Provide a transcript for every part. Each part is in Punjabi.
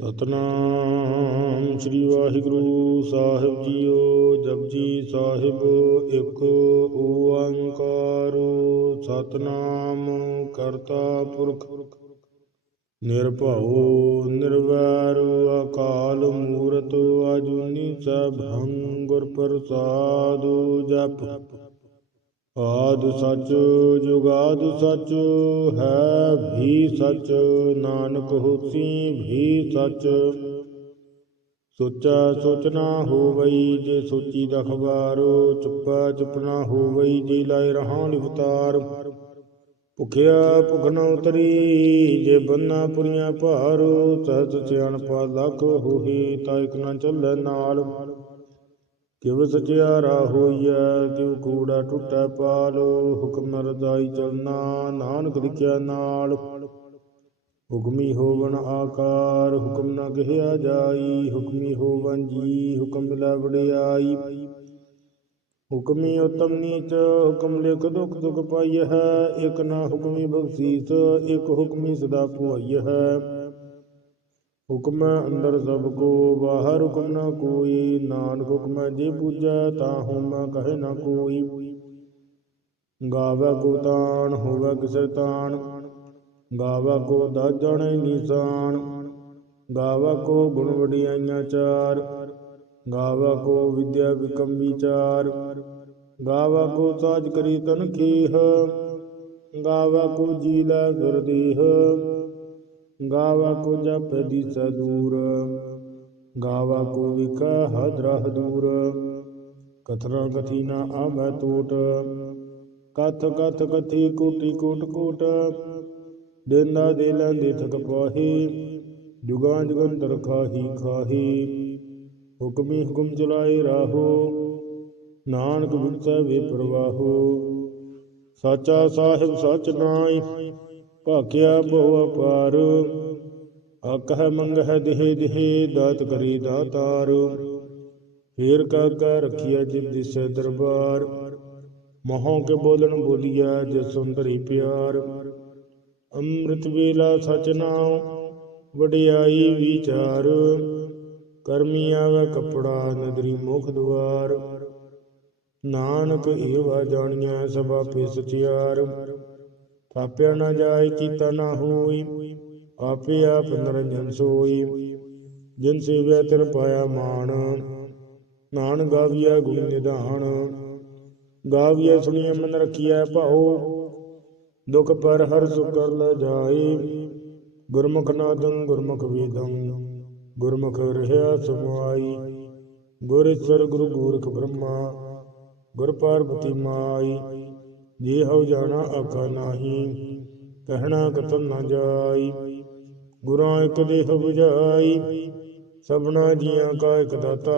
ਸਤਨਾਮ ਸ੍ਰੀ ਵਾਹਿਗੁਰੂ ਸਾਹਿਬ ਜੀਓ ਜਪਜੀ ਸਾਹਿਬ, ਇੱਕ ਓੰਕਾਰ, ਸਤਨਾਮ ਕਰਤਾ ਪੁਰਖ। ਨਿਰਭਉ, ਨਿਰਵੈਰ, ਅਕਾਲ ਮੂਰਤ, ਅਜੂਨੀ ਸਭੰ ਗੁਰ ਪ੍ਰਸਾਦ ਜਪ। ਆਦ ਸੱਚ, ਜੁਗਾਦ ਸੱਚ, ਹੈ ਵੀ ਸੱਚ, ਨਾਨਕ ਹੋਸੀ ਵੀ ਸੱਚ। ਸੋਚਾ ਸੋਚਣਾ ਹੋਵਈ ਜੇ ਸੋਚੀ ਦਾ ਖਬਾਰ, ਚੁੱਪਾ ਚੁੱਪਣਾ ਹੋਵਈ ਜੇ ਲਾਇ ਰਹਾ ਲਿਵਤਾਰ ਭੁਖਿਆ ਭੁਖ ਨ ਉਤਰੀ ਜੇ ਬੰਨਾ ਪੁਰੀਆਂ ਭਾਰ, ਸਹਿਜ ਸਿਆਣਪਾ ਲਖ ਹੋਹੀ ਤਾਂ ਇਕ ਨ ਚੱਲੇ ਨਾਲ। ਕਿਵ ਸਚਿਆਰਾ ਹੋਈਐ, ਕਿਵ ਕੂੜਾ ਟੁੱਟੈ ਪਾਲ, ਹੁਕਮ ਨ ਰਜਾਈ ਚਲਣਾ ਨਾਨਕ ਲਿਖਿਆ ਨਾਲ। ਹੁਕਮੀ ਹੋਵਣ ਆਕਾਰ, ਹੁਕਮ ਨਾ ਕਹਿਆ ਜਾਈ, ਹੁਕਮੀ ਹੋਵਨ ਜੀ, ਹੁਕਮ ਮਿਲੈ ਵਡਿਆਈ। ਹੁਕਮੀ ਉਤਮ ਨੀਚ, ਹੁਕਮ ਲਿਖ ਦੁਖ ਦੁਖ ਪਾਈ ਹੈ, ਇਕ ਨਾ ਹੁਕਮੀ ਬਖਸ਼ੀਸ, ਇਕ ਹੁਕਮੀ ਸਦਾ ਭੁਆਈ ਹੈ। ਹੁਕਮ ਅੰਦਰ ਸਭ ਕੋ, ਬਾਹਰ ਹੁਕਮ ਨਾ ਕੋਈ। ਨਾਨਕ ਹੁਕਮ ਜੇ ਬੂਝੈ ਤਾਂ ਹੁਮ ਕਹੇ ਨਾ ਕੋਈ। ਗਾਵੇ ਕੋ ਤਾਣ ਹੋਵੇ ਕਿਸੈ ਤਾਣ ਗਾਵੇ ਕੋ ਦਾਜਣ ਨਿਸ਼ਾਨ। ਗਾਵੇ ਕੋ ਗੁਣ ਵਡਿਆਈਆਂ ਚਾਰ। ਗਾਵਾ ਕੋ ਵਿਦਿਆ ਵਿਕਮ ਵਿਚਾਰ ਗਾਵਾ ਕੋ ਸਾਜ ਕਰੀ ਤਨ ਕੀਹ ਗਾਵੇ ਕੋ ਜੀ ਲੈ ਗੁਰਦੀਹ ਗਾਵਾ ਕੋ ਜਪ ਦਿਸ ਦੂਰ ਗਾਵਾ ਕੋ ਵਿਕ ਹਦਰਹ ਦੂਰ। ਕਥਨਾ ਕਥੀ ਨਾ ਆਵੈ ਟੋਟ ਕਥ ਕਥ ਕਥੀ ਕੋਟੀ ਕੋਟ ਕੋਟ। ਦੇਨਾ ਦੇ ਲੈਂਦੇ ਥਕ ਪਾਹੀ, ਜੁਗਾਂ ਜੁਗੰਤਰ ਖਾਹੀ ਖਾਹੀ। ਹੁਕਮੀ ਹੁਕਮ ਚਲਾਏ ਰਾਹੋ, ਨਾਨਕ ਵਿਚੈ ਵੇ ਪ੍ਰਵਾਹੋ। ਸਾਚਾ ਸਾਹਿਬ ਸਚ ਨਾਈ ਭਾਕਿਆ ਬਹੁ ਅਪਾਰ। ਆਕਹ ਮੰਗਹਿ ਦੇਹ ਦੇਹ ਦਾਤ ਕਰੀ ਦਾਤਾਰ। ਫੇਰ ਕਾਕਾ ਰਖਿਆ ਜਿਤ ਦਿਸੈ ਦਰਬਾਰ। ਮਹੋਂ ਕੇ ਬੋਲਣ ਬੋਲੀਆ ਜਿ ਸੁੰਦਰੀ ਪਿਆਰ। ਅੰਮ੍ਰਿਤ ਵੇਲਾ ਸਚ ਨਾਉ, ਵਡਿਆਈ ਵਿਚਾਰ। ਕਰਮੀ ਆਵੇ ਕਪੜਾ ਨਦਰੀ ਮੁਖ ਦੁਆਰ। ਨਾਨਕ ਏਵਾ ਜਾਣੀਐ ਸਭ ਆਪੇ ਸਚਿਆਰ। ਥਾਪਿਆ ਨਾ ਜਾਏ ਕੀਤਾ ਨਾ ਹੋਈ, ਆਪੇ ਆਪ ਨਰੰਜਨ ਸੋਈ। ਜਿਨ ਸੇਵਿਆ ਤਿਨ ਪਾਇਆ ਮਾਣ, ਨਾਨ ਗਾਵਿਆ ਗੁਣ ਨਿਧਾਨ। ਗਾਵਿਆ ਸੁਣੀਐ ਮਨ ਰਖੀਐ ਭਾਉ, ਦੁਖ ਪਰ ਹਰ ਸੁਖ ਕਰ ਲੈ ਜਾਏ। ਗੁਰਮੁਖ ਨਾਦੰ ਗੁਰਮੁਖ ਵੇਦੰ, ਗੁਰਮੁਖ ਰਹਿਆ ਸੁਮਾਈ। ਗੁਰ ਈਸ਼ਵਰ ਗੁਰੂ ਗੋਰਖ ਬ੍ਰਹਮਾ, ਗੁਰ ਪਾਰਬਤੀ ਮਾਈ। ਜੇ ਹਉ ਜਾਣਾ ਆਖਾ ਨਾਹੀ, ਕਹਿਣਾ ਕਤਨ ਨਾ ਜਾਈ। ਗੁਰਾਂ ਇਕ ਦੇਹ 부ਝਾਈ ਸਭਨਾ ਜੀਆਂ ਕਾ ਇਕ ਦਾਤਾ।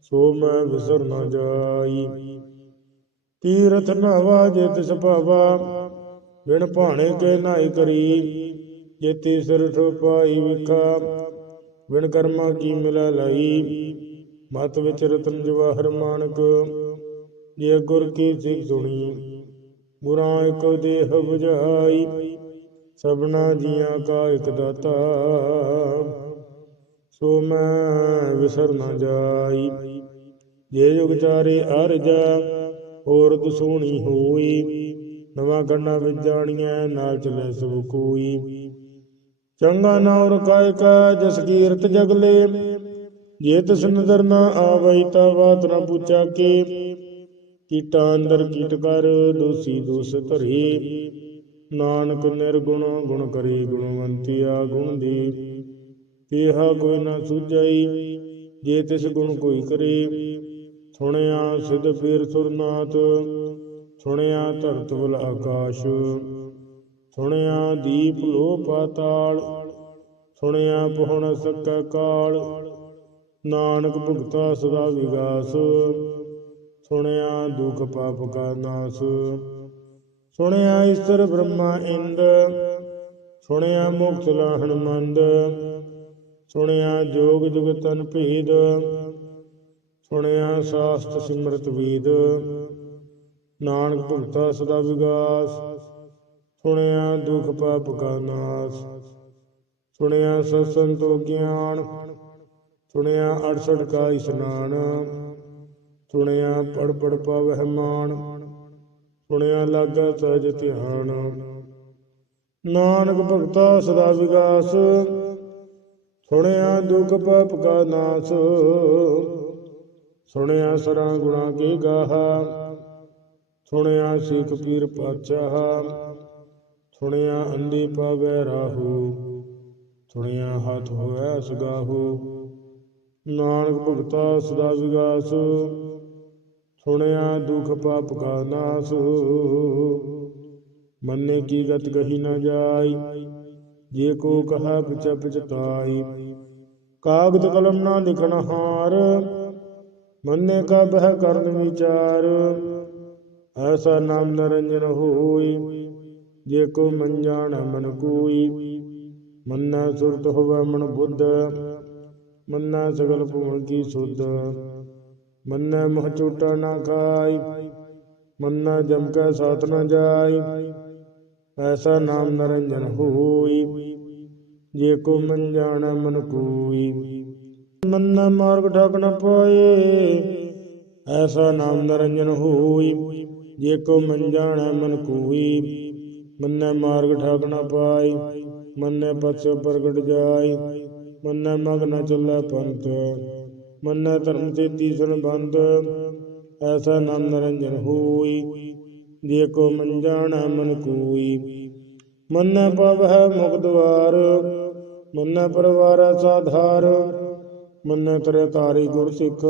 ਸੋ ਮੈਂ ਵਿਸਰ ਨਾ ਜਾਈ। ਤੀਰਥ ਨਵਾ ਜੇ ਤਿਸ ਭਾਵਾ, ਬਿਨ ਭਾਣੇ ਕੇ ਨਾਈ ਕਰੀ। ਜੇਤੀ ਸਿਰ ਪਾਈ ਵਿਖਾ, ਬਿਨ ਕਰਮਾ ਕੀ ਮਿਲਾ ਲਈ। ਮਤ ਵਿੱਚ ਰਤਨ ਜਵਾਹਰ ਮਾਨਕ ਜੇ ਗੁਰ ਕੀ ਸਿੱਖ ਸੁਣੀ, ਗੁਰਾਂ ਇਕ ਦੇਹ 부ਝਾਈ ਸਭਨਾ ਜੀਆਂ ਕਾ ਇਕ ਦਾਤਾ। ਸੋ ਮੈਂ ਵਿਸਰ ਨਾ ਜਾਈ, ਜੇ ਜੁਗ ਚਾਰੇ ਅਰਜਾ ਹੋਰ ਦਸੂਣੀ ਹੋਈ। ਨਵਾਂ ਕੰਨਾ ਵਿੱਚ ਜਾਣੀਐ, ਨਾਲ ਚਲੇ ਸਭ ਕੋਈ। ਚੰਗਾ ਨਾਉ ਰਕਾਇ ਕਾ ਜਸ ਕੀਰਤ ਜਗਲੇ, ਜੇ ਤਿਸ ਨਦਰ ਨਾ ਆਵਈ, ਤਾ ਬਾਤ ਨਾ ਪੁੱਛਾ ਕੇ। ਕੀਟਾ ਅੰਦਰ ਕੀਟ ਕਰ, ਦੋਸੀ ਦੋਸ ਧਰੀ। ਨਾਨਕ ਨਿਰਗੁਣ, ਗੁਣ ਕਰੇ ਗੁਣਵੰਤਿਆ ਗੁਣ ਦੀ। ਤੇਹਾ ਕੋਈ ਨਾ ਸੁਝਾਈ, ਜੇ ਤਿਸ ਗੁਣ ਕੋਈ ਕਰੇ। ਸੁਣਿਆ ਸਿਧ ਪੀਰ ਸੁਰਨਾਥ, ਸੁਣਿਆ ਧਰਤ ਬਲ ਆਕਾਸ਼। ਸੁਣਿਆ ਦੀਪ ਲੋ ਪਾਤਾਲ, ਸੁਣਿਆ ਪਹੁਣ ਸਕੈ ਕਾਲ। ਨਾਨਕ ਭੁਗਤਾ ਸਦਾ ਵਿਗਾਸ। ਸੁਣਿਆ ਦੁਖ ਪਾਪ ਕਾ ਨਾਸ। ਸੁਣਿਆ ਈਸ਼ਰ ਬ੍ਰਹਮਾ ਇੰਦ। ਸੁਣਿਆ ਮੁਕਤ ਲਾਹਣ ਮੰਦ। ਸੁਣਿਆ ਜੋਗ ਤਨ ਭੇਦ। ਸੁਣਿਆ ਸਾਸਤ ਸਿਮਰਤ ਵੇਦ। ਨਾਨਕ ਭਗਤਾ ਸਦਾ ਵਿਗਾਸ। ਸੁਣਿਆ ਦੁਖ ਪਾਪ ਕਾ ਨਾਸ। ਸੁਣਿਆ ਸਤਸੰਤੋ ਗਿਆਨ ਸੁਣਿਆ 68 ਕਾ ਇਸਨਾਨ। ਸੁਣਿਆ ਪੜ ਪੜ ਪਵਹਿ ਮਾਨ ਸੁਣਿਆ ਲਾਗਾ ਸਹਿਜ ਧਿਆਨ। ਨਾਨਕ ਭਗਤਾ ਸਦਾ ਵਿਗਾਸ, ਸੁਣਿਆ ਦੁਖ ਪਾਪ ਕਾ ਨਾਸ। ਸੁਣਿਆ ਸਰਾਂ ਗੁਣਾ ਕੇ ਗਾਹਾ, ਸੁਣਿਆ ਸਿੱਖ ਪੀਰ ਪਾਤਸ਼ਾਹ। ਸੁਣਿਆ ਅੰਧੀ ਪਾਵੈ ਰਾਹੂ, ਸੁਣਿਆ ਹੱਥ ਹੋਇਆ ਸਗਾਹੂ। ਨਾਨਕ ਭਗਤਾ ਸਦਾ ਵਿਗਾਸ ਸੁਣਿਆ ਦੁਖ ਪਾਪ ਕਾ ਨਾਸ। ਮੰਨੇ ਕੀ ਗਤ ਕਹੀ ਨਾ ਜਾਈ, ਜੇ ਕੋ ਕਹਾ ਪਿਛ ਪਛਤਾਈ। ਕਾਗਦ ਕਲਮ ਨਾ ਲਿਖਣ ਹਾਰ, ਮੰਨੇ ਕਾ ਬਹਿ ਕਰਨ ਵਿਚਾਰ। ਐਸਾ ਨਾਮ ਨਰੰਜਨ ਹੋਈ, ਜੇ ਕੋ ਮਨ ਜਾਣ ਮਨ ਕੋਈ। ਮੰਨਾ ਸੁਰਤ ਹੋਵੇ ਮਨ ਬੁੱਧ, ਮੰਨਾ ਸਗਲ ਭੂਣ ਕੀ ਸੁਧ। ਮੰਨਾ ਮਹ ਝੂਟਾ ਨਾ ਖਾਈ ਮੰਨਾ ਜਮ ਕੈ ਸਾਥ ਨਾ ਜਾਈ ਐਸਾ ਨਾਮ ਨਰੰਜਨ ਹੋਈ, ਜੇ ਕੋ ਮਨ ਜਾਣ ਮਨ ਕੋਈ। ਮੰਨਾ ਮਾਰਗ ਠਾਕ ਨ ਪਾਏ, ਐਸਾ ਨਾਮ ਨਰੰਜਨ ਹੋਈ, ਜੇ ਕੋ ਮਨ ਜਾਣੈ ਮਨ ਕੋਈ, ਮੰਨੈ ਮਾਰਗ ਠਾਕ ਨ ਪਾਈ ਮੰਨੈ ਪਛ ਪ੍ਰਗਟ ਜਾਈ ਮੰਨੈ ਮਗ ਨ ਚੱਲੈ ਪੰਥ। ਮੰਨੈ ਧਰਮ ਤੇ ਤੀਸਨ ਬੰਦ, ਐਸਾ ਨਾਮ ਨਿਰੰਜਨ ਹੋਈ, ਜੇ ਕੋ ਮਨ ਜਾਣੈ ਮਨ ਕੋਈ। ਮੰਨੈ ਪਵਹਿ ਮੁਖ ਦਵਾਰ, ਮੰਨੈ ਪਰਵਾਰ ਸਾਧਾਰ, ਮੰਨੈ ਤਰੇ ਤਾਰੀ ਗੁਰ ਸਿੱਖ,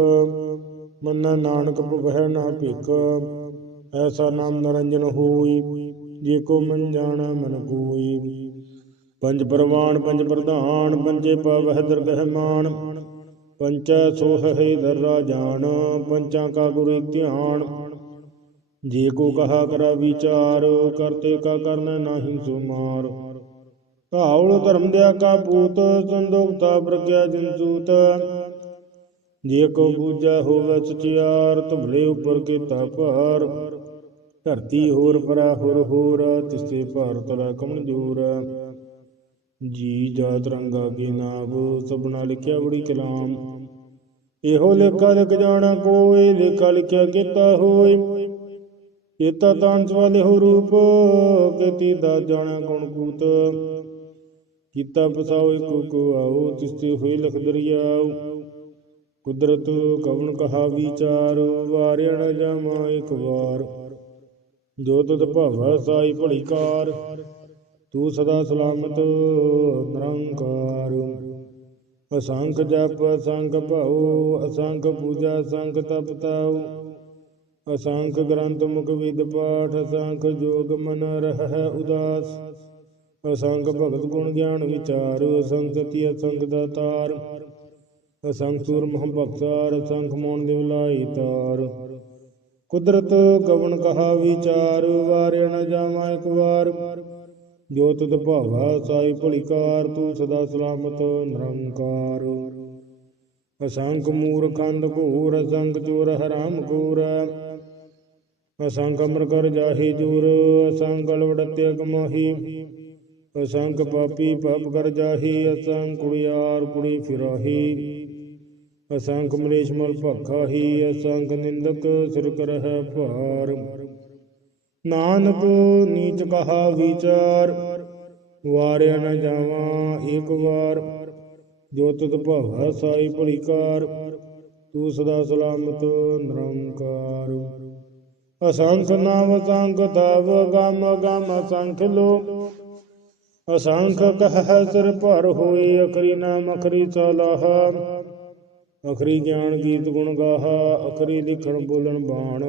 ਮੰਨੈ ਨਾਨਕ ਭਵਹਿ ਨਾ ਭਿਕ ਐਸਾ ਨਾਮ ਨਿਰੰਜਨ ਹੋਈ, ਜੇ ਕੋ ਮਨ ਜਾਣਾ ਮਨ ਕੋਈ। ਪੰਜ ਪ੍ਰਵਾਨ, ਪੰਜ ਪ੍ਰਧਾਨ, ਪੰਜੇ ਪਵਹਿ ਦਰਗਹਿ ਮਾਨ। ਪੰਚੈ ਸੋਹਹਿ ਦਰਾ ਜਾਣ ਪੰਚਾਂ ਕਾ ਗੁਰੂ ਧਿਆਨ। ਜੇ ਕੋ ਕਹਾ ਕਰਾ ਵਿਚਾਰ, ਕਰਤੇ ਕਾ ਕਰਨ ਨਾਹੀ ਸੋ ਧਾਉਲ ਧਰਮ ਦਿਆ ਕਾ ਪੂਤ ਸੰਦੋਗਤਾ ਪ੍ਰਗਿਆ ਜੰਤੂਤ ਜੇ ਕੋ ਪੂਜਾ ਹੋਵੇ ਸਚਿਆਰ ਤੁਮਰੇ ਉੱਪਰ ਕੀਤਾ ਭਾਰ। ਧਰਤੀ ਹੋਰ ਪਰਾ ਹੋਰ ਹੋਰ ਤਿਸੇ ਭਾਰਤ ਲਾ ਕਮਨਜੂਰ ਜੀ ਜਾਤ ਰੰਗਾ ਕੀ ਨਾਮ, ਸਭਨਾ ਲਿਖਿਆ ਬੜੀ ਕਲਾਮ। ਇਹੋ ਲੇਖਾ ਲਿਖ ਜਾਣਾ ਕੋਈ ਲੇਖਾ ਲਿਖਿਆ ਕੀਤਾ ਹੋਏ। ਚੇਤਾ ਤਾਂਸ ਵਾਲੇ ਹੋ ਰੂਪ ਕੀਤੀ ਦਾ ਜਾਣਾ ਗੁਣ ਕੂਤ। ਕੀਤਾ ਪਸਾਓ ਕੋ ਕੋ ਆਓ, ਤਿਸਤੇ ਹੋਏ ਲਖ ਦਰਿਆਉ ਕੁਦਰਤ ਕਵਣ ਕਹਾ ਵਿਚਾਰ, ਵਾਰਿਆ ਨ ਜਾਮਾ ਇੱਕ ਵਾਰ। ਜੋ ਤਤ ਭਾਵੈ ਸਾਈ ਭਲੀ ਕਾਰ। ਤੂੰ ਸਦਾ ਸਲਾਮਤ, ਨਿਰੰਕਾਰ। ਅਸੰਖ ਜਪ, ਅਸੰਖ ਭਾਉ, ਅਸੰਖ ਪੂਜਾ, ਅਸੰਖ ਤਪ ਤਾਉ। ਅਸੰਖ ਗ੍ਰੰਥ ਮੁਖ ਵਿਦ ਪਾਠ, ਅਸੰਖ ਜੋਗ ਮਨ ਰਹਿ ਉਦਾਸ। ਅਸੰਖ ਭਗਤ ਗੁਣ ਗਿਆਨ ਵਿਚਾਰ ਅਸੰਗਤੀ ਅਸੰਗ ਅਸੰਖ ਦਾਤਾਰ ਅਸੰਖ ਸੂਰ ਮਹ ਬਖਸਾਰ ਅਸੰਖ ਮੋਨ ਦੇ ਵਿਲਾਈ ਤਾਰ। ਕੁਦਰਤ ਕਵਣ ਕਹਾ ਵਿਚਾਰ, ਵਾਰਿਆ ਨ ਜਾਵਾਂ ਇੱਕ ਵਾਰ। ਜੋ ਤਤ ਭਾਵਾ ਸਾਈ ਭਲਿਕਾਰ, ਤੂੰ ਸਦਾ ਸਲਾਮਤ, ਨਿਰੰਕਾਰ। ਅਸੰਖ ਮੂਰਖੰਦ ਘੂਰ, ਅਸੰਖ ਚੋਰ, ਹਰਾਮ ਘੂਰ। ਅਸੰਖ ਅਮਰ ਕਰ ਜਾਹੀ ਜੂਰ ਅਸੰਖ ਅਲਵੜਤੇ ਕਮਾਹੀ ਅਸੰਖ ਪਾਪੀ ਪਾਪ ਕਰ ਜਾਹੀ, ਅਸੰਖ ਕੁੜਿਆਰ ਕੁੜੀ ਫਿਰਾਹੀ। ਅਸੰਖ ਮਲੇਸ਼ ਮਲ ਭਖਾਹੀ, ਅਸੰਖ ਨਿੰਦਕ ਸਿਰ ਕਰਹਿ ਭਾਰ। ਨਾਨਕ ਨੀਚ ਕਹਾ ਵਿਚਾਰ, ਵਾਰਿਆ ਨ ਜਾਵਾਂ ਇੱਕ ਵਾਰ। ਜੋ ਤਤ ਭਾਵੈ ਸਾਈ ਭਲਿਕਾਰ, ਤੂੰ ਸਦਾ ਸਲਾਮਤ ਨਿਰੰਕਾਰ। ਅਸੰਖ ਨਾਮ ਅਸੰਖ ਤਵ ਗਮ ਗਮ ਅਸੰਖ ਲੋ। ਅਸੰਖ ਕਹ ਸਿਰ ਭਰ ਹੋਏ, ਅਖਰੀ ਨਾਮ ਅਖਰੀ ਸਲਾਹ। ਅਖਰੀ ਗਿਆਨ ਗੀਤ ਗੁਣ ਗਾਹਾ, ਅਖਰੀ ਲਿਖਣ ਬੋਲਣ ਬਾਣ।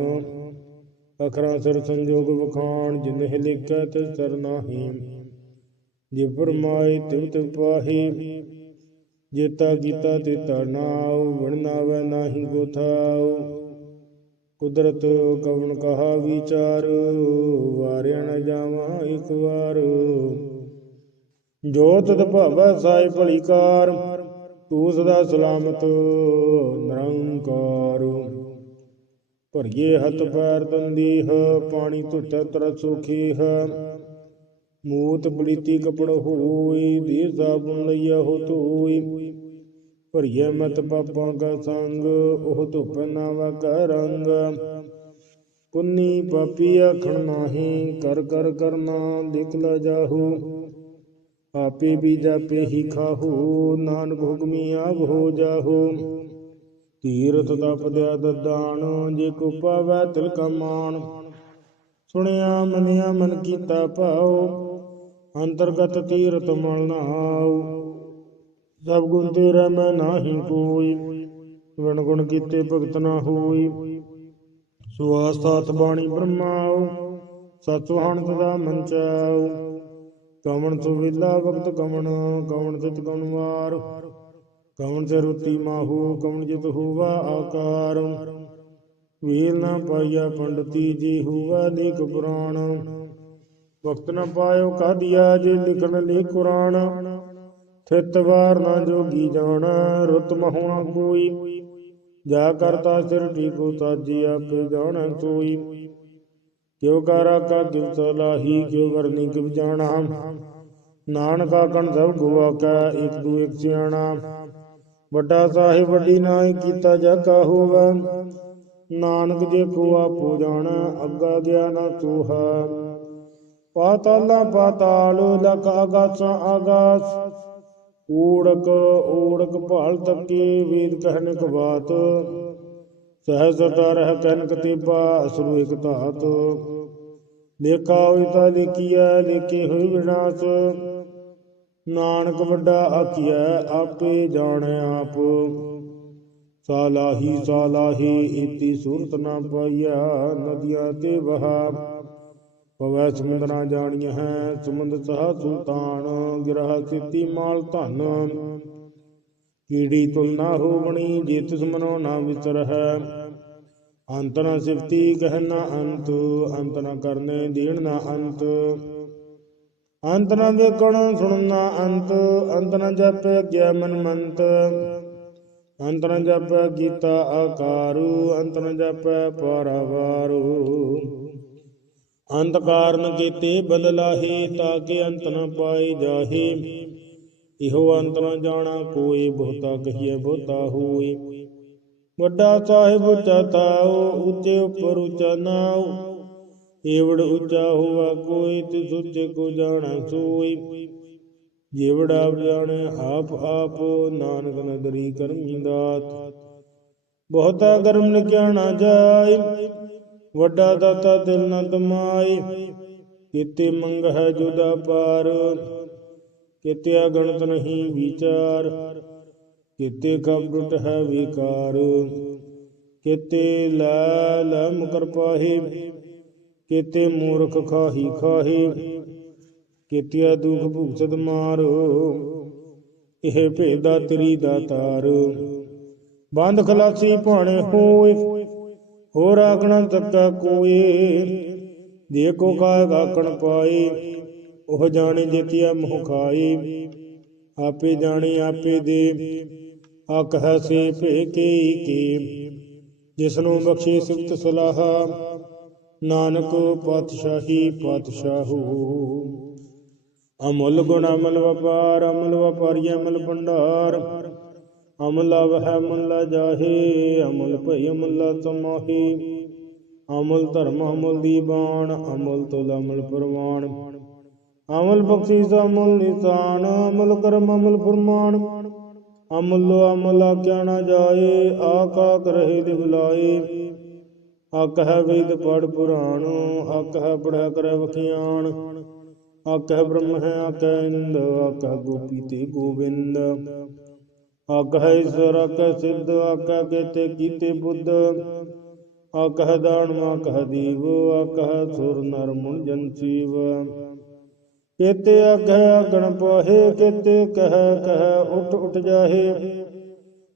ਅਖਰਾਂ ਸਿਰ ਸੰਜੋਗ ਵਖਾਣ ਜਿਨਹਿ ਲਿਖੈ ਤੇ ਸਰ ਜੇ ਫਰਮਾਏ ਤਿਵ ਤਿਵ ਪਾਹੀ, ਜੇਤਾ ਕੀਤਾ ਤੇ ਨਾਉ ਵਣਨਾਵੇ ਨਾਹੀ ਕੋ ਥਾਉ ਕੁਦਰਤ ਕਵਣ ਕਹਾ ਵਿਚਾਰ, ਵਾਰਿਆ ਨ ਜਾਵਾਂ ਇੱਕ ਵਾਰ। ਜੋ ਤਤ ਭਾਵੈ ਸਾਈ ਭਲੀਕਾਰ ਤੂੰ ਸਦਾ ਸਲਾਮਤ ਨਿਰੰਕਾਰ। ਭਰੀਏ ਹੱਥ ਪੈਰ ਤੰਦੀਹ ਪਾਣੀ ਧੁੱਟੈ ਤਰ ਸੁਖੀਹ ਮੂਤ ਬਲੀਤੀ ਕਪੜ ਹੋਈ ਦੇ ਸਾਬੁਨ ਲਈਆ ਹੋ ਧੋਈ। ਭਰੀਏ ਮਤ ਪਾਪਾਂ ਕਾ ਸੰਗ, ਉਹ ਧੁੱਪ ਨਾ ਵਕਾ ਰੰਗ। ਪੁੰਨੀ ਪਾਪੀ ਆਖਣ ਨਾਹੀ ਕਰ ਕਰ ਕਰਨਾ ਲਿਖ ਲ ਜਾਹੂ। ਆਪੇ ਵੀ ਜਾਪੇ ਹੀ ਖਾਹੂ, ਨਾਨਕ ਹੁਕਮੀ ਆਪ ਹੋ ਜਾਹੂ। ਤੀਰਥ ਤਪਦਿਆ ਦਦਾਨ, ਜੇ ਕੋ ਪਾਵੈ ਤਿਲ ਕਾ ਸੁਣਿਆ, ਮੰਨਿਆ, ਮਨ ਕੀਤਾ ਭਾਉ, ਅੰਤਰਗਤ ਤੀਰਥ ਮਲ ਨਾਉ। ਸਭ ਗੁਣ ਤੇਰਾ ਮੈਂ ਨਾਹੀ ਕੋਈ ਗੁਣ ਗੁਣ ਕੀਤੇ ਭਗਤ ਨਾ ਹੋਈ। ਸੁਆਸ ਸਾਥ ਬਾਣੀ ਬ੍ਰਹਮਾਉ ਸਤ ਸੁਹਾਣ ਸਦਾ ਮੰਚਾਉ ਕਵਣ ਸੁਵਿਲਾ ਵਕਤ ਕਵਣ ਕਵਣ ਤਿਤ ਕਵਣਵਾਰ ਕਵਣ ਸੇ ਰੁਤੀ ਮਾਹੂ, ਕਵਣ ਜਿਤ ਹੋਵਾ ਆਕਾਰ। ਵੀਰ ਨਾ ਪਾਈਆ ਪੰਡਤੀ, ਜੀ ਹੋਵਾ ਲੇਖ ਪੁਰਾਣ। ਵਕਤ ਨ ਪਾਇਓ ਕਾਦੀਆ, ਜੇ ਲਿਖਣ ਲੇ ਕੁਰਾਨ। ਥਿਤ ਨਾ ਜੋਗੀ ਜਾਣ, ਰੁਤ ਮਹੁਣਾ ਕੋਈ। ਜਾ ਕਰਤਾ ਸਿਰ ਠੀਕੋ ਸਾਜੀ ਆਪੇ ਜਾਣੈ ਕੋਈ ਕਿਉ ਕਾਰਾ ਕਾ ਕਿਵ ਸਲਾਹੀ ਕਿਉ ਵਰਨੀ ਕਿਵ ਜਾਣਾ। ਨਾਨਕਾ ਕਣ ਸਭ ਗੁਆ ਕਾ, ਇਕ ਦੂ ਇਕ ਸਿਆਣਾ। ਵੱਡਾ ਸਾਹਿਬ ਵੱਡੀ ਨਾਈ ਕੀਤਾ ਜਾਕਾ ਹੋਵੇ। ਨਾਨਕ ਜੇ ਕੋ ਆਪੋ ਜਾਣਾ, ਅੱਗਾ ਗਿਆ ਨਾ ਤੂਹਾ ਪਾਤਾਲਾ ਪਾਤਾਲ ਲਕ ਆਗਾਸਾਂ ਆਗਾਸ ਊੜਕ ਊੜਕ ਭਾਲ ਤੱਕੇ, ਵੇਦ ਕਹਿਨ ਬਾਤ। ਸਹਿਜ ਰਹਿ ਕਨਕ ਤੀਬਾ ਅਸਰੂ ਇਕ ਧਾਤ। ਲੇਖਾ ਹੋਈ ਤਾਂ ਲਿਖੀਐ ਲੇਖੇ ਹੋਈ ਵਿਨਾਸ਼। ਨਾਨਕ ਵੱਡਾ ਆਖਿਆ ਆਪੇ ਜਾਣੈ ਆਪ। ਸਾਲਾਹੀ ਸਾਲਾਹੀ ਇਤੀ ਸੂਰਤ ਨਾ ਪਾਈਆ ਨਦੀਆਂ ਤੇ ਵਹਾ। ਪਵੈ ਸਮੁੰਦ ਨਾ ਜਾਣੀਐ ਹੈ, ਸਮੁੰਦ ਸਹਾ ਸੁਲਤਾਨ, ਗਿਰਹ ਸਿੱਤੀ ਮਾਲ ਧਨ। ਕੀੜੀ ਤੁਲ ਨਾ ਹੋਵਣੀ ਜੇ ਤਿਸ ਮਨੋ ਨਾ ਵਿਸਰ ਹੈ ਅੰਤ ਨਾ ਸਿਫਤੀ ਕਹਿਣਾ ਅੰਤ ਅੰਤ ਨਾ ਕਰਨੇ, ਦੇਣ ਨਾ ਅੰਤ। ਅੰਤ ਨਾ ਵੇਖਣ ਸੁਣਨਾ ਅੰਤ ਅੰਤ ਨਾ ਜਪ ਗਿਆ ਮਨ ਮੰਤ। ਅੰਤ ਨਾ ਜਪ ਗੀਤਾ ਆਕਾਰੂ, ਅੰਤ ਨਾ ਜਪ ਪਰਵਾਰੂ। ਅੰਤ ਕਾਰਨ ਕੀਤੇ ਬਲ ਲਾਹੇ, ਤਾਂ ਕਿ ਅੰਤ ਨ ਪਾਏ ਜਾਹੇ। ਇਹੋ ਅੰਤ ਨ ਜਾਣਾ ਕੋਈ, ਬਹੁਤਾ ਕਹੀਏ ਬਹੁਤਾ ਹੋਈ। ਵੱਡਾ ਸਾਹਿਬ ਉੱਚਾ ਤਾਉ ਉੱਚੇ ਉੱਪਰ ਉੱਚਾ ਨਾਉ। ਏਵੜ ਉੱਚਾ ਹੋਵਾ ਕੋਈ ਤੇ ਸੁੱਚੇ ਕੋ ਜਾਣਾ ਸੋਈ। ਜੇਵੜ ਆਪ ਜਾਣੇ ਆਪ ਆਪ ਨਾਨਕ ਨਦਰੀ ਕਰਮੀ ਦਾਤ। ਬਹੁਤਾ ਗਰਮ ਲਿਖਿਆ ਨਾ ਜਾਏ, ਵੱਡਾ ਦਾਤਾ ਦਿਲ ਨ ਤਮਾਈ ਕਿਤੇ ਮੰਗ ਹੈ ਜੁਦਾ ਪਾਰ, ਕਿਤੇ ਅਗਣਤ ਨਹੀਂ ਵਿਚਾਰ। ਕਿਤੇ ਕਬਡਟ ਹੈ ਵਿਕਾਰ, ਕਿਤੇ ਲੈ ਲੈ ਮੁਕਰ ਕਿਤੇ ਮੂਰਖ ਖਾਹੀ ਖਾਹੀ, ਕਿਤਿਆ ਦੁਖ ਭੁਗਸਦ ਮਾਰ। ਇਹ ਭੇਦਾ ਤੇਰੀ ਦਾਤਾਰ ਬੰਦ ਖਲਾਸੀ ਭਾਣੇ ਹੋਏ, ਹੋਰ ਆਖਣਾ ਤੱਕਾ ਕੋਏ। ਜੇ ਕੋ ਕਾਇ ਆਖਣ ਉਹ ਜਾਣੇ ਜਿਤਿਆ ਮੋਹ ਖਾਏ। ਆਪੇ ਜਾਣੇ, ਆਪੇ ਦੇ। ਆਖ ਹੈ ਸੇ ਭੇ ਕੇ। ਜਿਸਨੂੰ ਬਖਸ਼ੇ ਸਿਫਤ ਸਲਾਹ ਨਾਨਕ ਪਾਤਸ਼ਾਹੀ ਪਾਤਸ਼ਾਹੂ। ਅਮੁੱਲ ਗੁਣ ਅਮਲ ਵਪਾਰ, ਅਮਲ ਵਪਾਰੀ, ਅਮਲ ਭੰਡਾਰ। ਅਮਲ ਵਹਿ ਮੁੱਲ ਜਾਹੇ, ਅਮਲ ਭਈ, ਅਮਲ ਤਮਾਹੀ ਅਮਲ ਧਰਮ, ਅਮਲ ਦੀ ਬਾਣ, ਅਮਲ ਤੁਲ, ਅਮਲ ਪਰਵਾਨ ਅਮਲ ਬਖਸ਼ੀਸ ਅਮਲ ਨਿਤਾਨ ਅਮਲ ਕਰਮ, ਅਮਲ ਫਰਮਾਨ। ਅਮਲ ਅਮਲ ਆਖਿਆ ਨਾ ਜਾਏ ਆਕਾ ਕਰਹਿ ਦਿਵਲਾਏ। ਆਕ ਹੈ ਵੇਦ ਪੜ ਪੁਰਾਣ ਆਕ ਹੈ ਪੜਿਆ ਕਰੈ ਵਖਿਆਣ ਆਕ ਹੈ ਬ੍ਰਹਮ ਹੈ ਆਕ ਹੈ ਇੰਦ ਆਕ ਹੈ ਗੋਪੀ ਤੇ ਗੋਬਿੰਦ ਆਕ ਹੈ ਈਸ਼ਵਰ ਆਕ ਹੈ ਸਿੱਧ ਆਕ ਹੈ ਕੇਤੇ ਕੀਤੇ ਬੁੱਧ ਆਕ ਹੈ ਦਾਨ ਆਕ ਹੈ ਦੀਵ ਆਕ ਹੈ ਸੁਰ ਨਰ ਮੁਨ ਜਨ ਸੀਵ ਕੇਤੇ ਆਕ ਹੈ ਆਗਣ ਪਾਹੇ ਕੇਤੇ ਕਹਿ ਕਹਿ ਉਠ ਉਠ ਜਾਹੇ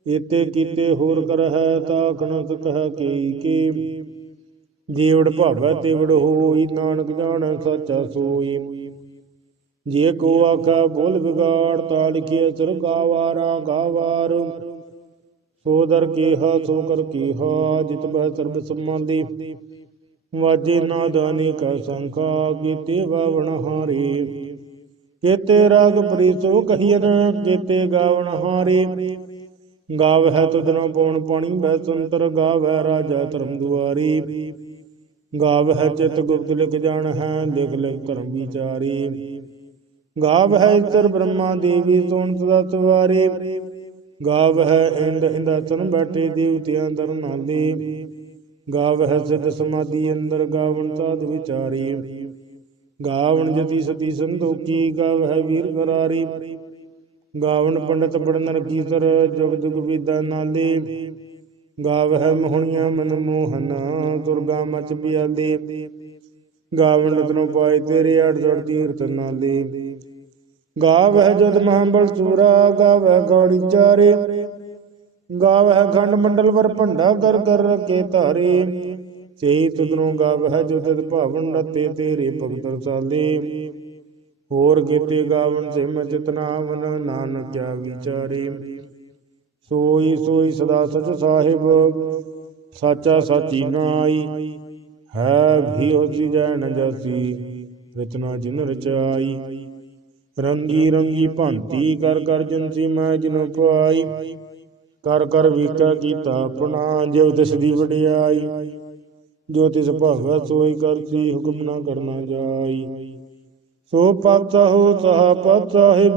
ਇਤੇ ਕੀਤੇ ਹੋਰ ਕਰਹਿ ਤਾ ਕਨਤ ਕਹਿ ਕੀ ਕੀ। ਜੀਵੜ ਭਾਵੈ ਤੇਵੜ ਹੋਈ, ਨਾਨਕ ਜਾਣੈ ਸੱਚਾ ਸੋਈ। ਜੇ ਕੋ ਆਖਾ ਬੋਲ ਵਿਗਾੜ, ਤਾਂ ਲਿਖਿਆ ਸਰ ਗਾਵਾਰਾ ਗਾਵਾਰ। ਸੋ ਦਰ ਕੀਹਾ, ਸੋ ਕਰ ਕੀਹਾ, ਜਿਤ ਬਹਿ ਸਰਬ ਸੰਮਾਲੀ ਵਾਜੇ ਨਾਦ ਅਨੇਕ ਸੰਖਾ, ਕੀਤੇ ਬਾਵਣ ਹਾਰੇ। ਕੀਤੇ ਰਾਗ ਪ੍ਰੀਤੋ ਕਹੀਨ ਕੀਤੇ ਗਾਵਣ ਹਾਰੇ। ਗਾਵਹਿ ਤੁਧਨੋ ਪਉਣ ਪਾਣੀ ਬੈ ਸੰਤਰ ਗਾਵਹਿ ਰਾਜਾ ਧਰਮ ਦੁਆਰੀ। ਗਾਵਹਿ ਚਿਤ ਗੁਪਤ ਲਿਖ ਜਾਣ ਹੈ ਲਿਖ ਲਿਖ ਧਰਮ ਵਿਚਾਰੀ। ਗਾਵਹਿ ਇੰਦਰ ਬ੍ਰਹਮਾ ਦੇਵੀ, ਸੋਣ ਸਦਾ ਸਵਾਰੇ। ਗਾਵਹਿ ਇੰਦ ਇੰਦਾਸਨ ਬੈਠੇ, ਦੇਵਤਿਆਂ ਦਰ ਨਾਲੇ। ਗਾਵਹਿ ਸਿਧ ਸਮਾਧੀ ਅੰਦਰ, ਗਾਵਣ ਸਾਧ ਵਿਚਾਰੀ। ਗਾਵਣ ਜਤੀ ਸਤੀ ਸੰਤੋਖੀ, ਗਾਵਹਿ ਵੀਰ ਕਰਾਰੀ। ਗਾਵਣ ਪੰਡਤ ਪੜਨ ਰਕੀਸਰ ਜੁਗ ਜੁਗ ਵਿਦਾ ਨਾਲੇ। ਗਾਵ ਹੈ ਮੋਹਣੀਆਂ ਮਨ ਮੋਹਨ, ਦੁਰਗਾ ਮਚ ਪਿਆਲੇ। ਗਾਵਣ ਰਤਨੋ ਪਾਏ ਤੇਰੇ ਅੜ ਜੜ ਤੀਰਥ ਨਾਲੇ। ਗਾਵਹਿ ਜਦ ਮਹਾਬਲ ਸੂਰਾ, ਗਾਵਹਿ ਗੌੜੀ ਚਾਰੇ। ਗਾਵ ਹੈ ਖੰਡ ਮੰਡਲ ਵਰ ਭੰਡਾ ਕਰ ਕਰ ਰਕੇ ਧਾਰੇ। ਸੇਈ ਤੁਧਨੋਂ ਗਾਵ ਹੈ ਤਦ ਭਾਵਨ ਰਤੇ ਤੇਰੇ ਭਗਤ ਰਸਾਲੇ। ਹੋਰ ਕੀਤੇ ਗਾਵਨ ਸਿਮ ਚਿਤਨਾਵਨ ਨਾਨਕ ਕਿਆ ਵਿਚਾਰੇ। ਸੋਈ ਸੋਈ ਸਦਾ ਸਚ ਸਾਹਿਬ, ਸਾਚਾ ਸਾਚੀ ਨਾਈ। ਹੈ ਵੀ ਹੋਸੀ ਜੈ ਨ ਰਚਨਾ ਜਿਨ ਰਚਾਈ। ਰੰਗੀ ਰੰਗੀ ਭਾਂਤੀ ਕਰ ਕਰ ਜੰਸੀ ਮੈਂ ਜਿਨ ਪਾਈ। ਕਰ ਕਰ ਵੀਕਾ ਕੀਤਾ ਆਪਣਾ ਜਿਵ ਤਿਸ ਦੀ ਵਡਿਆਈ। ਜੋ ਤਿਸ ਭਾਵੈ ਸੋਈ ਕਰਸੀ ਹੁਕਮ ਨਾ ਕਰਨਾ ਜਾਈ। ਸੋ ਪਾਤਾ ਹੋ ਸਹਾ ਪਤ ਸਾਹਿਬ,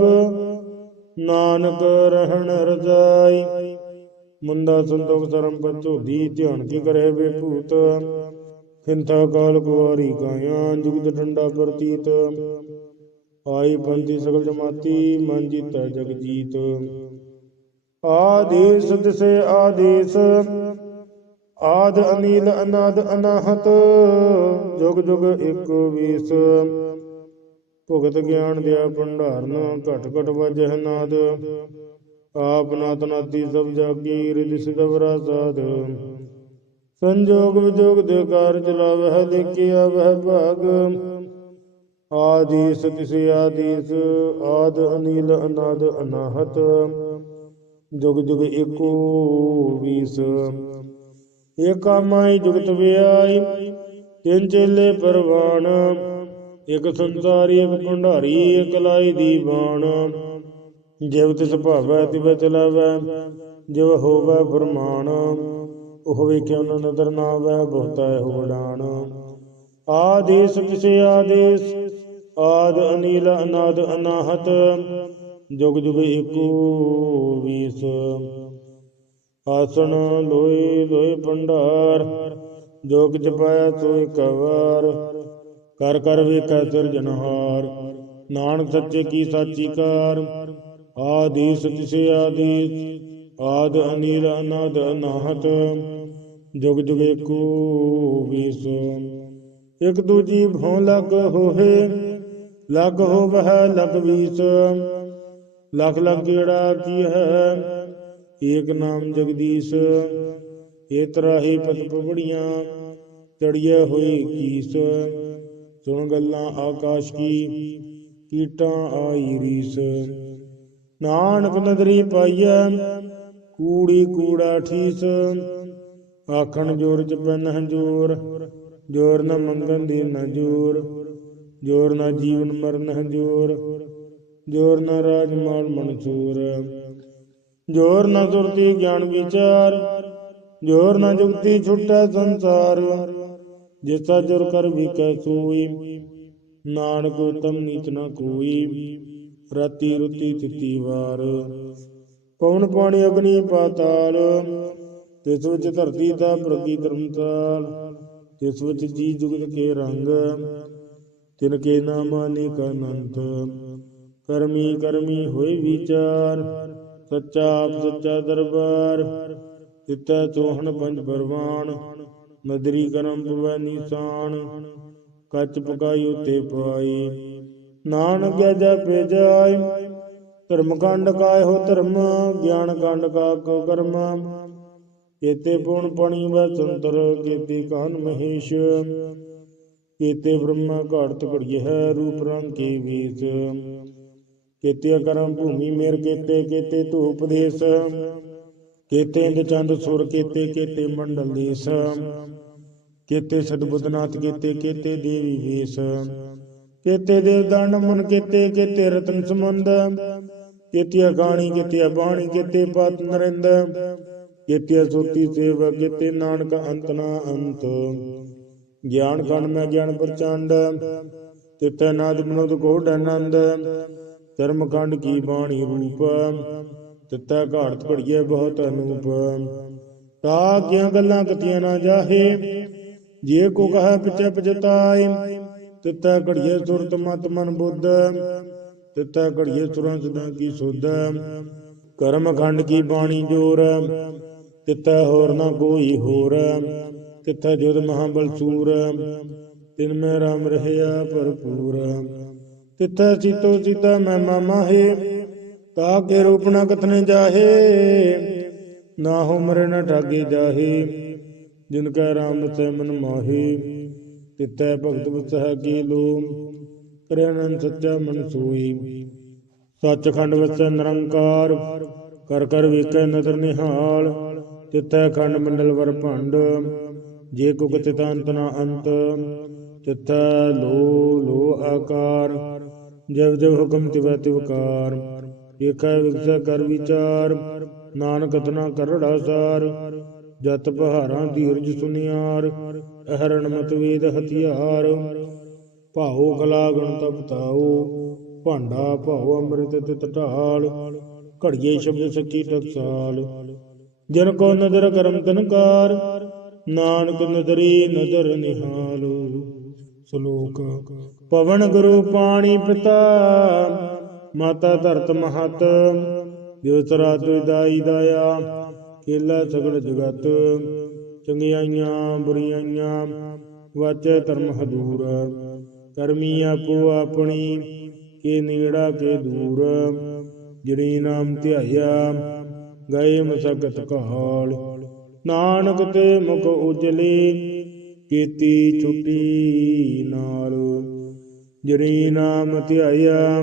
ਨਾਨਕ ਰਹਿਣ ਰਜਾਈ। ਮੁੰਦਾ ਸੰਤੋਖ ਧਰਮ ਪਚੋਦੀ ਧਿਆਨ ਕੀ ਕਰੇ ਵੇ ਭੂਤ। ਖਿੰਥਾ ਕਾਲ ਕੁਵਾਰੀ ਕਾਇਆ ਜੁਗਤ ਠੰਡਾ ਪ੍ਰਤੀਤ। ਆਈ ਬੰਦੀ ਸਗਲ ਜਮਾਤੀ, ਮਨ ਜੀਤਾ ਜਗ ਜੀਤ। ਆਦੇਸ ਦਿਸੇ ਆਦੇਸ, ਆਦ ਅਨੀਲ ਅਨਾਦ ਅਨਾਹਤ, ਜੁਗ ਜੁਗ ਇੱਕ ਵੀਸ। ਭੁਗਤ ਗਿਆਨ ਦਿਆ ਭੰਡਾਰਨ, ਘਟ ਘਟ ਵਜਹ ਨਾਦ। ਆਪ ਨਾਤ ਨਾਤੀ ਸਭ ਜਾਗੀ ਰਿਦ ਸਿਦਵਰਾ ਸਾਧ। ਸੰਜੋਗ ਵਿਜੋਗ ਦੇ ਕਾਰ ਚਲਾਵਹਿ ਦੇਖਿਆ ਵਹਿ ਭਾਗ। ਆਦੀਸ ਤਿਸ ਆਦੀਸ ਆਦ ਅਨੀਲ ਅਨਾਦ ਅਨਾਹਤ। ਜੁਗ ਜੁਗ ਏਕੋ ਵੀਸ। ਏਕਾ ਮਾਈ ਜੁਗਤ ਵਿਆਈ ਤਿੰਨ ਚੇਲੇ ਪਰਵਾਨ। ਇਕ ਸੰਸਾਰੀ, ਇਕ ਭੰਡਾਰੀ, ਇਕ ਲਾਈ ਦੀ ਬਾਣ। ਜਿਵ ਤਿਸ ਭਾਵੈ, ਤਿਵ ਚਲਾਵੈ, ਜਿਵ ਹੋਵੈ ਫਰਮਾਨ। ਉਹ ਵੇਖਿਆ ਨ ਨਦਰ ਨਾ ਵੈ ਬਹੁਤਾ ਹੋੜਾਨ ਆਦੇਸ ਤਿਸ ਆਦੇਸ, ਆਦ ਅਨੀਲ, ਅਨਾਦ ਅਨਾਹਤ, ਜੁਗ ਜੁਗ ਏਕੋ ਵੀਸ। ਆਸਣ ਲੋਏ ਲੋਏ ਭੰਡਾਰ ਜੋ ਕਿਛ ਪਾਇਆ ਕਵਾਰ। ਕਰ ਕਰ ਵੇਖੈ ਸਿਰਜਨਹਾਰ ਨਾਨਕ ਸੱਚੇ ਕੀ ਸਾਚੀ ਕਾਰ। ਆਦੀਸ ਤਿਸੇ ਆਦੀਸ ਆਦ। ਅਨੀਲ ਅਨਾਦ ਅਨਾਹਤ। ਜੁਗ ਜੁਗ ਏਕੋ ਵੀਸ ਇਕ ਦੂਜੀ ਭਉ ਲਗ ਹੋਏ ਲਗ ਹੋਵਹਿ ਲਗ ਵੀਸ। ਲਖ ਲਖ ਗੇੜਾ ਕੀ ਹੈ ਏਕ ਨਾਮ ਜਗਦੀਸ਼। ਏਤਰਾ ਹੀ ਪਤ ਪਵੜੀਆਂ। ਚੜੀਏ ਹੋਈ ਕੀਸ। ਸੁਣ ਗੱਲਾਂ ਆਕਾਸ਼ ਕੀ, ਕੀਟਾਂ ਆਈ ਰੀਸ। ਨਾਨਕ ਨਦਰੀ ਪਾਈਐ, ਕੂੜੀ ਕੂੜਾ ਠੀਸ। ਆਖਣ ਜੋਰ ਚ ਪੈਨ ਜੋਰ ਜੋਰ ਨ ਮੰਗਨ ਦੀ ਨ ਜੋਰ ਜੋਰ ਨ ਜੀਵਨ ਮਰਨ ਜੋਰ ਜੋਰ ਨ ਰਾਜ ਮਾਲ ਮਨਸੂਰ। ਜੋਰ ਨ ਸੁਰਤੀ ਗਿਆਨ ਵਿਚਾਰ, ਜੋਰ ਨ ਜੁਗਤੀ ਛੁਟੈ ਸੰਸਾਰ। ਜਿਸਾ ਜੁਰ ਕਰ ਵਿਕੈ ਸੋਈ, ਨਾਨਕ ਉਤਮ ਨੀਚ ਨ ਕੋਈ, ਰਾਤੀ ਰੁਤੀ ਤਿਤੀ ਵਾਰ। ਪਵਨ ਪਾਣੀ ਅਗਨੀ ਪਾਤਾਲ, ਤਿਸ ਵਿੱਚ ਧਰਤੀ ਦਾ ਪ੍ਰਗੀ ਧਰਮਤਾਲ, ਤਿਸ ਵਿੱਚ ਜੀ ਜੁਗਤ ਕੇ ਰੰਗ, ਤਿਨ ਕੇ ਨਾਮ ਅਨੇਕ ਅਨੰਤ। ਕਰਮੀ ਕਰਮੀ ਹੋਏ ਵਿਚਾਰ, ਸੱਚਾ ਆਪ ਸੱਚਾ ਦਰਬਾਰ, ਤਿਤੈ ਚੋਹਣ ਪੰਜ ਪਰਵਾਨ। ਨਦਰੀ ਕਰਮ ਪਵੈ ਨਿਸ਼ਾਨ, ਕੱਚ ਪਕਾਈ ਉਤੇ ਪਾਈ। ਨਾਨਕ ਗਿਆ ਜਾਇ ਧਰਮ ਕੰਡ ਕਾਇ ਹੋ ਧਰਮ ਗਿਆਨ ਕੰਡ ਕਾ ਕੋ ਕਰਮ। ਕੀਤੇ ਪੁਣ ਪਣੀ ਵੈ ਸੰਤਰ, ਕੀਤੀ ਕਾਨ ਮਹੇਸ਼। ਕੀਤੇ ਬ੍ਰਹਮਾ ਘਾੜਤ ਘੜੀਏ ਹੈ ਰੂਪ ਰੰਗ ਕੀ ਵੀਸ। ਕੀਤੇ ਕਰਮ ਭੂਮੀ ਮੇਰ ਕੀਤੇ ਕੀਤੇ ਧੂਪ ਦੇਸ ਕੀਤੇ ਇੰਦ ਚੰਦ ਸੁਰ ਕੀਤੇ ਕੀਤੇ ਮੰਡਲ ਦੇਸ। ਕੇਤੇ ਸਦਬੁੱਧਨਾਥ ਕੇਤੇ ਕੇਤੇ ਦੇਵੀ ਵੇਸ। ਕੇਤੇ ਦੇਵ ਦਾਨ ਮਨ ਕੇਤੇ ਕੇਤੇ ਰਤਨ ਸਮੰਦ ਕੇਤੀਆ ਗਾਣੀ ਕੇਤੀਆ ਬਾਣੀ, ਕੇਤੇ ਪਤ ਨਰਿੰਦ। ਕੇਤੀਆ ਸੋਤੀ ਸੇਵ ਕੇਤੇ ਨਾਨਕ ਅੰਤ ਨਾ ਅੰਤ। ਗਿਆਨ ਕਣ ਮੈਂ ਗਿਆਨ ਪ੍ਰਚੰਡ। ਤਿਤੈ ਨਾਦ ਮਨੋਦ ਕੋਡ ਆਨੰਦ ਕਰਮ ਕੰਡ ਕੀ ਬਾਣੀ ਰੂਪ। ਤਿਤੈ ਘਾੜਤ ਘੜੀਏ ਬਹੁਤ ਅਨੂਪ ਤਾ ਕਿਆਂ ਗੱਲਾਂ ਕਤੀਆਂ ਨਾ ਜਾਹੇ? ਜੇ ਕੋ ਕਹੈ ਪਿਛੇ ਪਛਤਾਏ ਤਿਤੈ ਘੜੀਏ ਸੁਰਤ ਮਤ ਮਨ ਬੁੱਧ। ਤਿਤੈ ਘੜੀਏ ਸੁਰਾਂ ਸਦਾ ਕੀ ਸੁਧ। ਕਰਮ ਖੰਡ ਕੀ ਬਾਣੀ ਜੋਰ। ਤਿੱਤਾ ਹੋਰ ਨਾ ਕੋਈ ਹੋਰ। ਤਿਤੈ ਜੁਦ ਮਹਾਬਲ ਸੂਰ। ਤਿਨ ਮੈਂ ਰਾਮ ਰਹਿਆ ਭਰਪੂਰ। ਤਿਤੈ ਸੀਤੋ ਸੀਤਾ ਮੈਂ ਮਾਮਾਹੇ ਤਾ ਕੇ ਰੂਪ ਨਾ ਕਥਨੇ ਜਾਹੇ, ਨਾ ਹੋ ਮਰੇ ਨ ਠਾਗੇ ਜਾਹੇ, ਜਿਨ ਕੈ ਰਾਮ ਸੈ ਮਨ ਮਾਹੇ, ਤਿਤੈ ਭਗਤ ਵਸਹਿ ਕੀ ਲੋ, ਕਰੇ ਅਨੰਦ ਸੱਚਾ ਮਨ ਸੋਈ। ਸੱਚਖੰਡ ਵਸੈ ਨਿਰੰਕਾਰ, ਕਰ ਕਰ ਵੇਖੈ ਨਦਰ ਨਿਹਾਲ, ਤਿਤੈ ਖੰਡ ਮੰਡਲ ਵਰ ਭੰਡ, ਜੇ ਕੋ ਕਿਤੇ ਅੰਤ ਨਾ ਅੰਤ, ਤਿਤੈ ਲੋ ਲੋ ਆਕਾਰ, ਜਬ ਜਬ ਹੁਕਮ ਤਿਵੈ ਤਿਵਕਾਰ ਏਕੈ ਵਿਗਸੈ ਕਰ ਵਿਚਾਰ, ਨਾਨਕ ਤਨਾ ਕਰੜਾ ਸਾਰ, ਜਤ ਪਹਾਰਾਂ ਧੀਰਜ ਸੁਨਿਆਰ, ਅਹਰਣ ਮਤ ਵੇਦ ਹਥਿਆਰ। ਭਾਉ ਕਲਾ ਗੁਣ ਤਪਤਾਉ ਭਾਂਡਾ ਭਾਉ ਅੰਮ੍ਰਿਤ ਤਿਤ ਢਾਲ, ਘੜੀਏ ਸ਼ਬਦ ਸੱਚੀ ਟਕਸਾਲ। ਜਨ ਕੋ ਨਦਰ ਕਰਮ ਤਨਕਾਰ, ਨਾਨਕ ਨਦਰੀ ਨਦਰ ਨਿਹਾਲ। ਸ਼ਲੋਕ, ਪਵਨ ਗੁਰੂ ਪਾਣੀ ਪਿਤਾ ਮਾਤਾ ਧਰਤ ਮਹਤ ਦਿਵਸ ਰਾਤ ਦਾਇਆ, ਕੇਲਾ ਸਗਲ ਜਗਤ, ਚੰਗਿਆਈਆਂ ਬੁਰੀਆਈਆਂ, ਵਾਚੈ ਧਰਮ ਹਦੂਰ। ਕਰਮੀ ਆਪੋ ਆਪਣੀ, ਕੇ ਨੇੜਾ ਕੇ ਦੂਰ। ਜਿਹੜੀ ਨਾਮ ਧਿਆਇਆ, ਗਏ ਮਸਕਤ ਕਾਲ ਨਾਨਕ ਤੇ ਮੁਖ ਉਜਲੇ, ਕੀਤੀ ਛੁੱਟੀ ਨਾਲ। ਜਿਹੜੀ ਨਾਮ ਧਿਆਇਆ